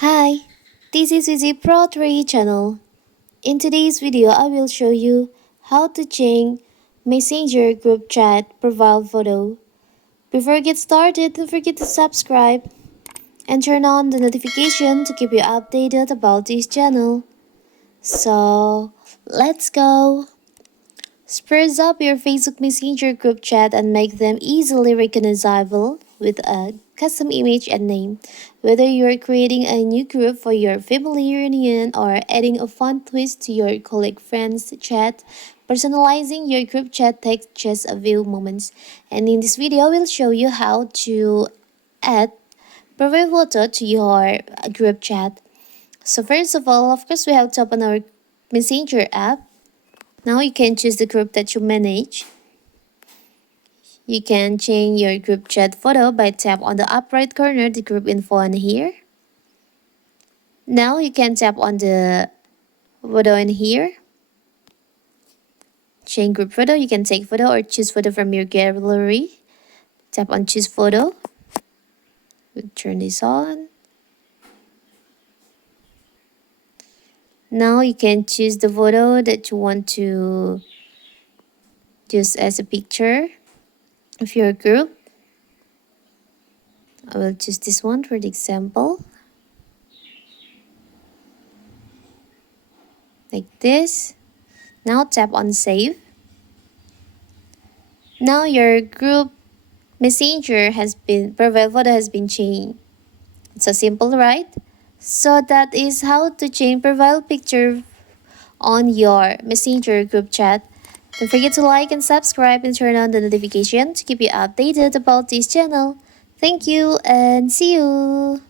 Hi, this is Easy Pro 3 channel. In today's video, I will show you how to change Messenger group chat profile photo. Before we get started, don't forget to subscribe and turn on the notification to keep you updated about this channel. So, let's go! Spruce up your Facebook Messenger group chat and make them easily recognizable with a custom image and name. Whether you're creating a new group for your family reunion or adding a fun twist to your colleague friends chat, personalizing your group chat takes just a few moments. And in this video, we'll show you how to add profile photo to your group chat. So first of all, of course, we have to open our Messenger app. Now you can choose the group that you manage. You can change your group chat photo by tap on the up right corner the group info in here. Now you can tap on the photo in here. Change group photo. You can take photo or choose photo from your gallery. Tap on choose photo. We'll turn this on. Now you can choose the photo that you want to use as a picture of your group. I will choose this one for the example. Like this. Now tap on save. Now your group messenger profile photo has been changed. It's so simple, right? So that is how to change profile picture on your messenger group chat. Don't forget to like and subscribe and turn on the notification to keep you updated about this channel. Thank you and see you.